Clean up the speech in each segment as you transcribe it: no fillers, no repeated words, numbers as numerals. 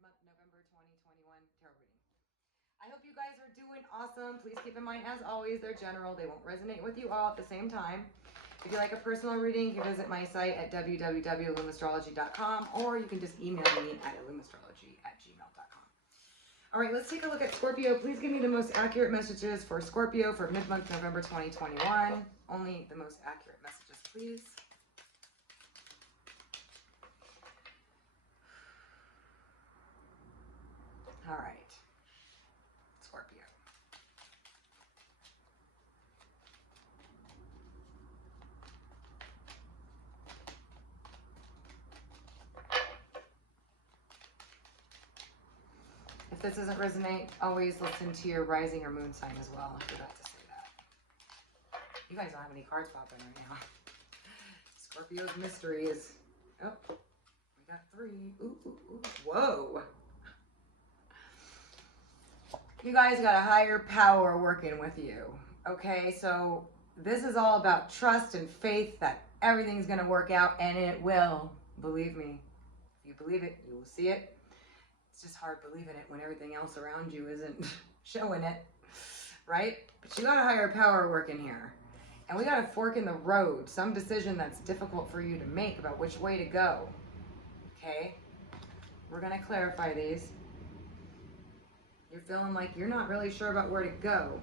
Midmonth November 2021 tarot reading. I hope you guys are doing awesome. Please keep in mind, as always, they're general. They won't resonate with you all at the same time. If you like a personal reading, you can visit my site at www.illumastrology.com, or you can just email me at illumastrology@gmail.com. All right, let's take a look at Scorpio. Please give me the most accurate messages for Scorpio for mid-month November 2021. Only the most accurate messages, please. All right, Scorpio. If this doesn't resonate, always listen to your rising or moon sign as well. I forgot to say that. You guys don't have any cards popping right now. Scorpio's mystery is, oh, we got 3. Ooh, ooh, ooh. Whoa. You guys got a higher power working with you. Okay, so this is all about trust and faith that everything's going to work out, and it will. Believe me. If you believe it, you will see it. It's just hard believing it when everything else around you isn't showing it, right? But you got a higher power working here. And we got a fork in the road, some decision that's difficult for you to make about which way to go. Okay? We're going to clarify these. You're feeling like you're not really sure about where to go.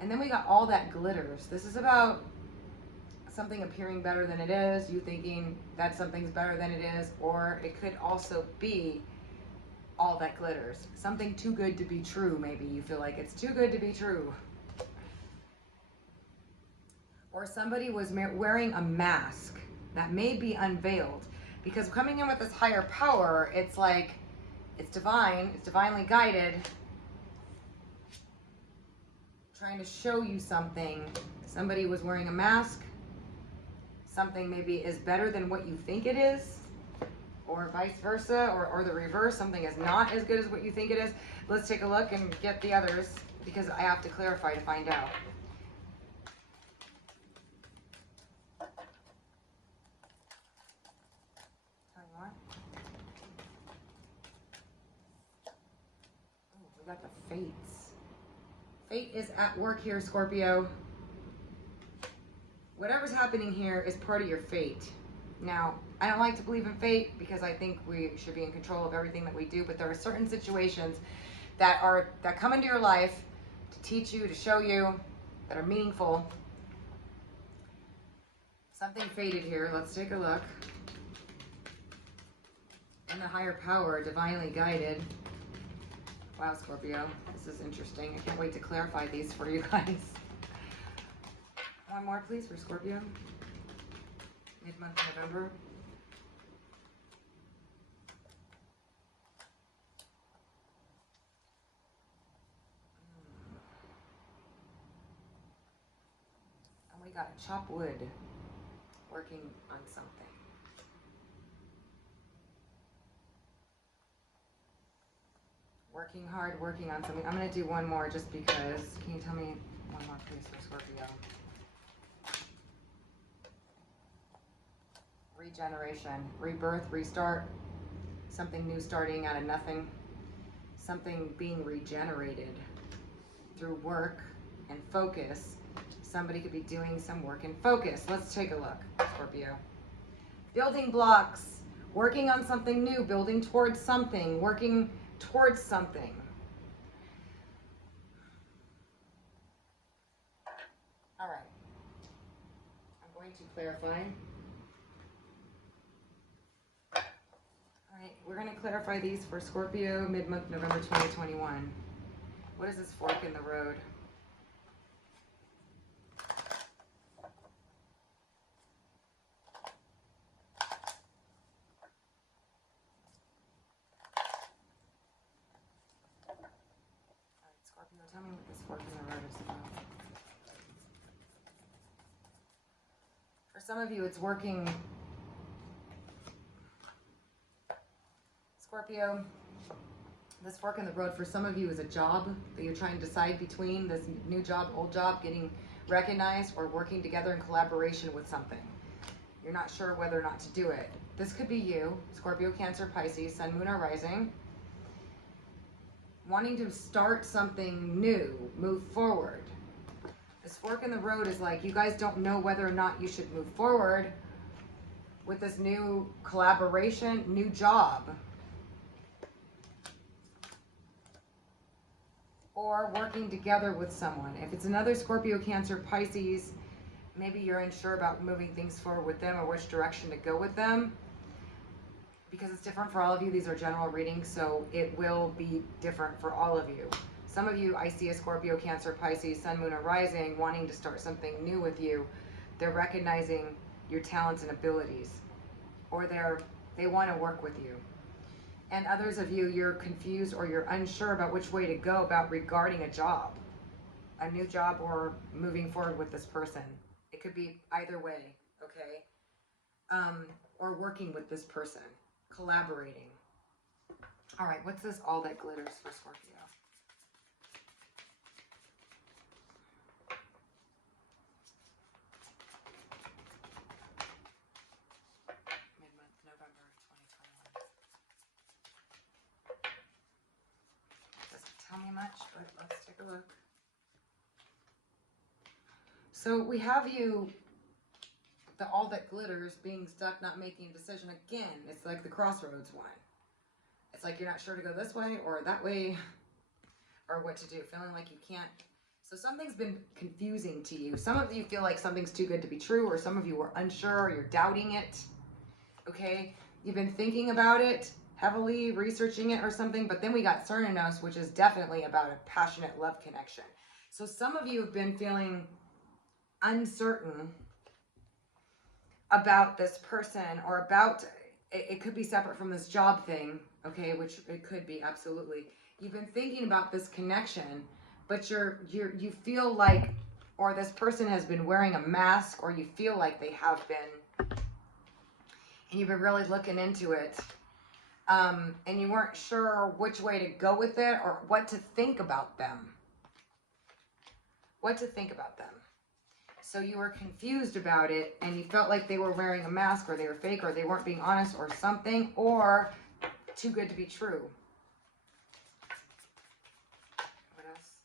And then we got all that glitters. This is about something appearing better than it is, you thinking that something's better than it is, or it could also be all that glitters. Something too good to be true, maybe. You feel like it's too good to be true. Or somebody was wearing a mask that may be unveiled. Because coming in with this higher power, it's like, it's divine, it's divinely guided, trying to show you something. Somebody was wearing a mask. Something maybe is better than what you think it is, or vice versa, or the reverse. Something is not as good as what you think it is. Let's take a look and get the others, because I have to clarify to find out. Tell you what. Oh, we got the fates. Fate is at work here, Scorpio. Whatever's happening here is part of your fate. Now, I don't like to believe in fate because I think we should be in control of everything that we do, but there are certain situations that come into your life to teach you, to show you, that are meaningful. Something fated here. Let's take a look. And the higher power, divinely guided. Wow, Scorpio, this is interesting. I can't wait to clarify these for you guys. One more, please, for Scorpio. Mid-month November. And we got chop wood, working on something. Working hard, working on something. I'm going to do one more just because. Can you tell me one more, please, for Scorpio? Regeneration, rebirth, restart, something new starting out of nothing, something being regenerated through work and focus. Somebody could be doing some work and focus. Let's take a look, Scorpio. Building blocks, working on something new, building towards something, working towards something. All right, I'm going to clarify. All right, we're going to clarify these for Scorpio, mid-month November 2021. What is this fork in the road? All right, Scorpio, tell me what this fork in the road is about. For some of you, it's working. Scorpio, this fork in the road for some of you is a job that you're trying to decide between, this new job, old job, getting recognized, or working together in collaboration with something. You're not sure whether or not to do it. This could be you, Scorpio, Cancer, Pisces, Sun, Moon, or Rising. wanting to start something new, move forward. This fork in the road is like you guys don't know whether or not you should move forward with this new collaboration, new job, or working together with someone. If it's another Scorpio, Cancer, Pisces, maybe you're unsure about moving things forward with them or which direction to go with them. Because it's different for all of you. These are general readings, so it will be different for all of you. Some of you, I see a Scorpio, Cancer, Pisces, Sun, Moon, or Rising wanting to start something new with you. They're recognizing your talents and abilities, or they want to work with you. And others of you, you're confused or you're unsure about which way to go about regarding a job, a new job, or moving forward with this person. It could be either way, okay? Or working with this person, collaborating. All right, what's this all that glitters for Scorpio? Midmonth November 2021. Doesn't tell me much, but let's take a look. So we have you, the all that glitters, being stuck, not making a decision. Again, it's like the crossroads one. It's like you're not sure to go this way or that way or what to do, feeling like you can't. So something's been confusing to you. Some of you feel like something's too good to be true, or some of you are unsure, or you're doubting it, okay? You've been thinking about it heavily, researching it or something, but then we got Cernanos, which is definitely about a passionate love connection. So some of you have been feeling uncertain about this person, or about, it could be separate from this job thing, okay, which it could be, absolutely. You've been thinking about this connection, but you feel like, or this person has been wearing a mask, or you feel like they have been, and you've been really looking into it, and you weren't sure which way to go with it, or what to think about them. What to think about them. So you were confused about it, and you felt like they were wearing a mask, or they were fake, or they weren't being honest, or something, or too good to be true. What else?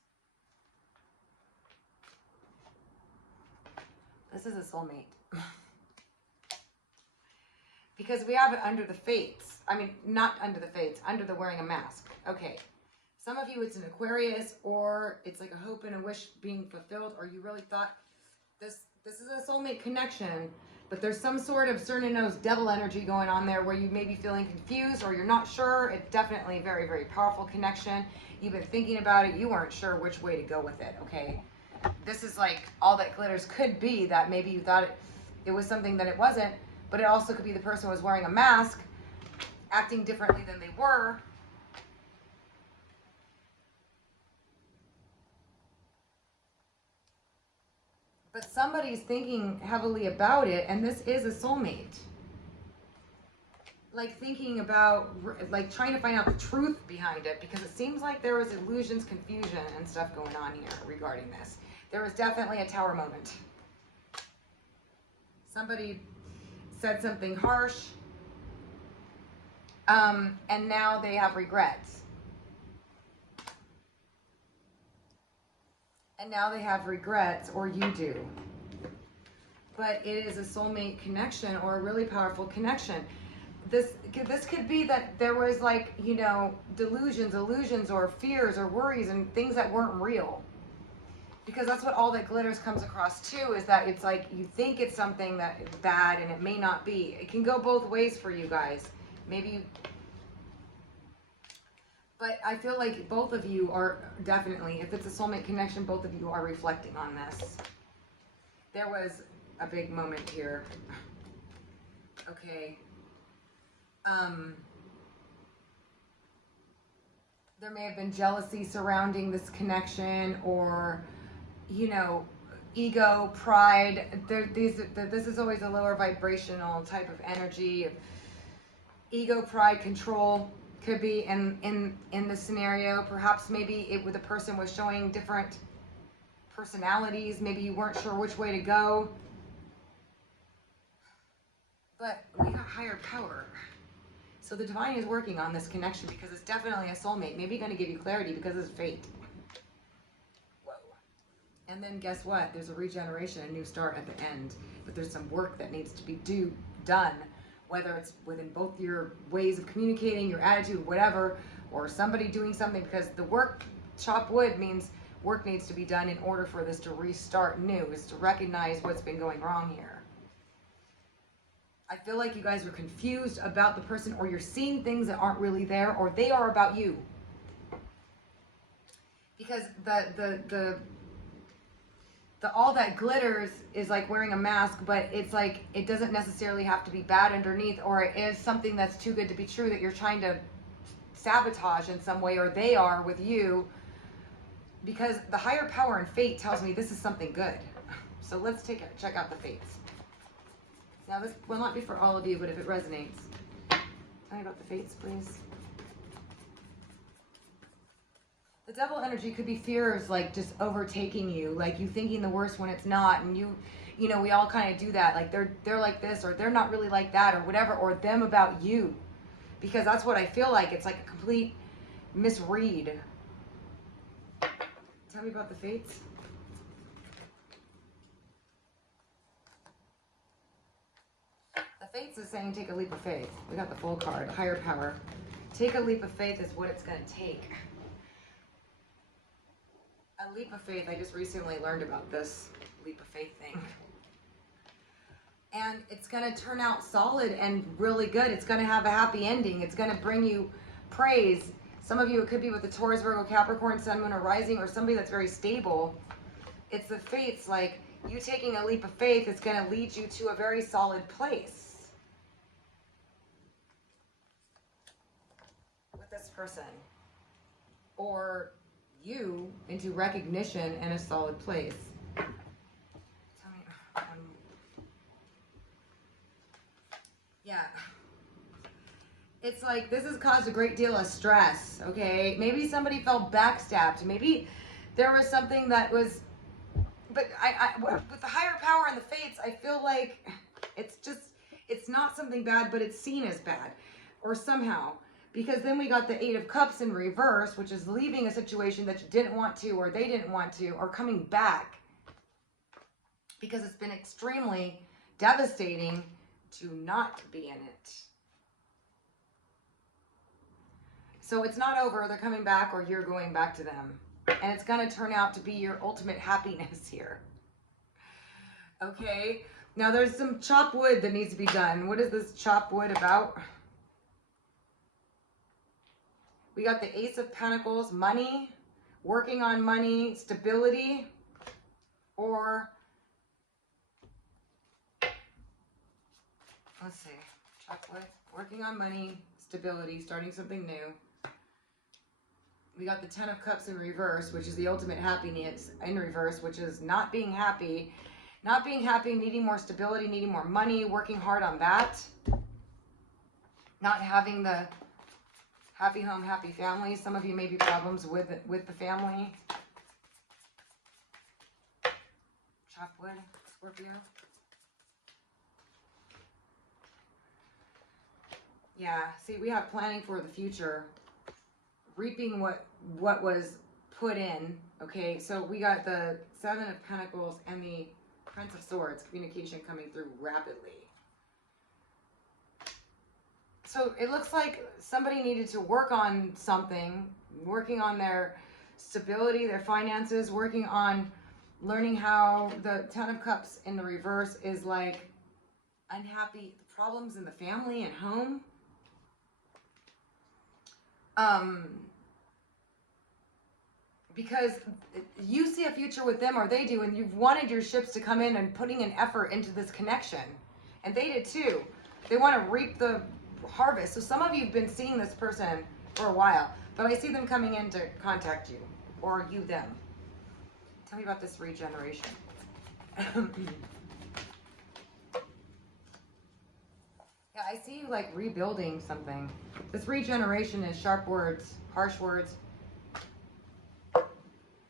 This is a soulmate. Because we have it under the fates. I mean, not under the fates, under the wearing a mask. Okay. Some of you, it's an Aquarius, or it's like a hope and a wish being fulfilled, or you really thought this is a soulmate connection, but there's some sort of Cernanos devil energy going on there where you may be feeling confused, or you're not sure. It's definitely a very, very powerful connection. You've been thinking about it. You weren't sure which way to go with it, okay? This is like all that glitters could be that maybe you thought it was something that it wasn't, but it also could be the person was wearing a mask, acting differently than they were. But somebody's thinking heavily about it, and this is a soulmate. Like thinking about, like trying to find out the truth behind it, because it seems like there was illusions, confusion, and stuff going on here regarding this. There was definitely a tower moment. Somebody said something harsh, and now they have regrets. And now they have regrets, or you do. But it is a soulmate connection, or a really powerful connection. This could be that there was, like, you know, delusions, illusions, or fears, or worries, and things that weren't real. Because that's what all that glitters comes across too, is that it's like you think it's something that is bad, and it may not be. It can go both ways for you guys. Maybe. But I feel like both of you are definitely, if it's a soulmate connection, both of you are reflecting on this. There was a big moment here. Okay. There may have been jealousy surrounding this connection, or, you know, ego, pride. This is always a lower vibrational type of energy. Ego, pride, control. Could be in this scenario. Perhaps maybe the person was showing different personalities. Maybe you weren't sure which way to go. But we got higher power. So the divine is working on this connection because it's definitely a soulmate. Maybe going to give you clarity because it's fate. Whoa. And then guess what? There's a regeneration, a new start at the end. But there's some work that needs to be done, whether it's within both your ways of communicating, your attitude, whatever, or somebody doing something, because the work, chop wood, means work needs to be done in order for this to restart new, is to recognize what's been going wrong here. I feel like you guys are confused about the person, or you're seeing things that aren't really there, or they are about you. Because the all that glitters is like wearing a mask, but it's like, it doesn't necessarily have to be bad underneath, or it is something that's too good to be true that you're trying to sabotage in some way, or they are with you. Because the higher power and fate tells me this is something good. So let's check out the fates. Now this will not be for all of you, but if it resonates. Tell me about the fates, please. The devil energy could be fears like just overtaking you, like you thinking the worst when it's not, and you know, we all kind of do that, like they're like this, or they're not really like that, or whatever, or them about you. Because that's what I feel like. It's like a complete misread. Tell me about the fates. The fates is saying take a leap of faith. We got the full card, higher power. Take a leap of faith is what it's going to take. A leap of faith, I just recently learned about this leap of faith thing. And it's going to turn out solid and really good. It's going to have a happy ending. It's going to bring you praise. Some of you, it could be with the Taurus, Virgo, Capricorn, Sun, Moon, or Rising, or somebody that's very stable. It's the fates, like you taking a leap of faith, it's going to lead you to a very solid place with this person. Or you into recognition and a solid place. Tell me. Yeah. It's like this has caused a great deal of stress, okay? Maybe somebody felt backstabbed. Maybe there was something that was, but with the higher power and the fates, I feel like it's not something bad, but it's seen as bad, or somehow. Because then we got the 8 of Cups in reverse, which is leaving a situation that you didn't want to, or they didn't want to, or coming back. Because it's been extremely devastating to not be in it. So it's not over, they're coming back, or you're going back to them. And it's going to turn out to be your ultimate happiness here. Okay? Now there's some chop wood that needs to be done. What is this chop wood about? We got the Ace of Pentacles, money, working on money, stability, or, let's see, chop wood, working on money, stability, starting something new. We got the 10 of Cups in reverse, which is the ultimate happiness in reverse, which is not being happy, needing more stability, needing more money, working hard on that. Not having the happy home, happy family. Some of you may be problems with the family. Chop wood, Scorpio. Yeah, see, we have planning for the future. Reaping what was put in, okay? So we got the 7 of Pentacles and the Prince of Swords, communication coming through rapidly. So it looks like somebody needed to work on something, working on their stability, their finances, working on learning how the 10 of Cups in the reverse is like unhappy problems in the family and home. Because you see a future with them, or they do, and you've wanted your ships to come in and putting an effort into this connection. And they did too. They want to reap the harvest. So some of you have been seeing this person for a while, but I see them coming in to contact you, or you them. Tell me about this regeneration. Yeah, I see you like rebuilding something. This regeneration is sharp words, harsh words.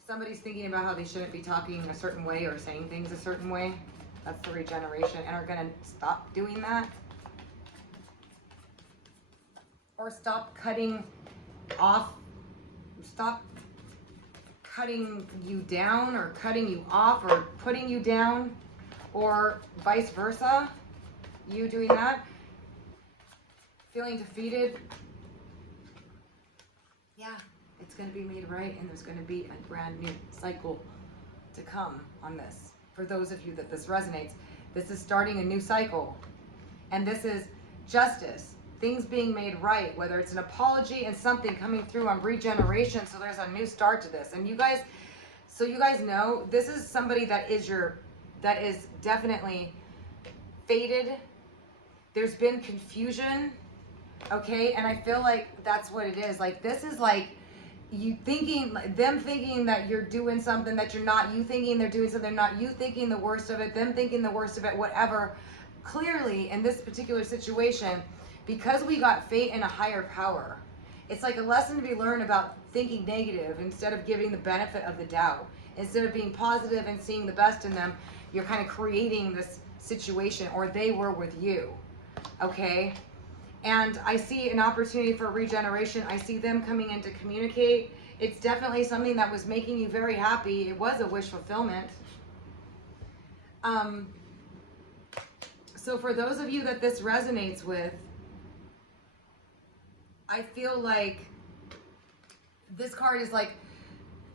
Somebody's thinking about how they shouldn't be talking a certain way or saying things a certain way. That's the regeneration, and are going to stop doing that. or stop cutting off, stop cutting you down or cutting you off or putting you down, or vice versa, you doing that, feeling defeated. Yeah, it's going to be made right, and there's going to be a brand new cycle to come on this. For those of you that this resonates, this is starting a new cycle, and this is justice, things being made right, whether it's an apology and something coming through on regeneration. So there's a new start to this, and you guys, so you guys know, this is somebody that is definitely faded. There's been confusion, okay? And I feel like that's what it is. Like, this is like you thinking, them thinking that you're doing something that you're not, you thinking they're doing something not, you thinking the worst of it, them thinking the worst of it, whatever. Clearly, in this particular situation, because we got fate and a higher power, it's like a lesson to be learned about thinking negative instead of giving the benefit of the doubt. Instead of being positive and seeing the best in them, you're kind of creating this situation, or they were with you, okay? And I see an opportunity for regeneration. I see them coming in to communicate. It's definitely something that was making you very happy. It was a wish fulfillment. So for those of you that this resonates with, I feel like this card is like,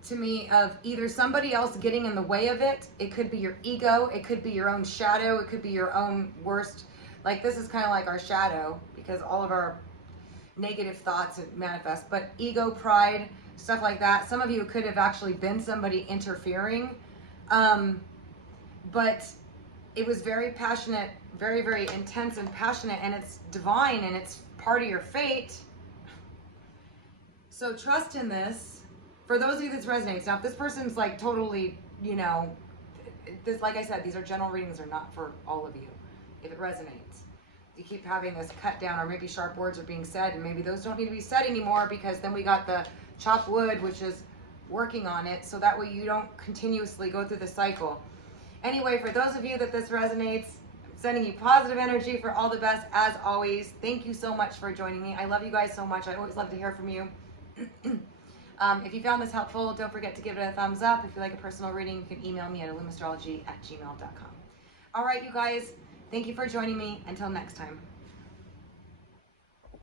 to me, of either somebody else getting in the way of it. It could be your ego. It could be your own shadow. It could be your own worst. Like, this is kind of like our shadow, because all of our negative thoughts manifest. But ego, pride, stuff like that. Some of you could have actually been somebody interfering. But it was very passionate, very, very intense and passionate, and it's divine, and it's part of your fate. So trust in this. For those of you that resonates, now if this person's like totally, you know, this, like I said, these are general readings, are not for all of you. If it resonates, you keep having this cut down, or maybe sharp words are being said, and maybe those don't need to be said anymore, because then we got the chopped wood, which is working on it, so that way you don't continuously go through the cycle. Anyway, for those of you that this resonates, I'm sending you positive energy for all the best, as always. Thank you so much for joining me. I love you guys so much. I always love to hear from you. If you found this helpful, don't forget to give it a thumbs up. If you like a personal reading, you can email me at illumastrology@gmail.com. All right, you guys, thank you for joining me. Until next time.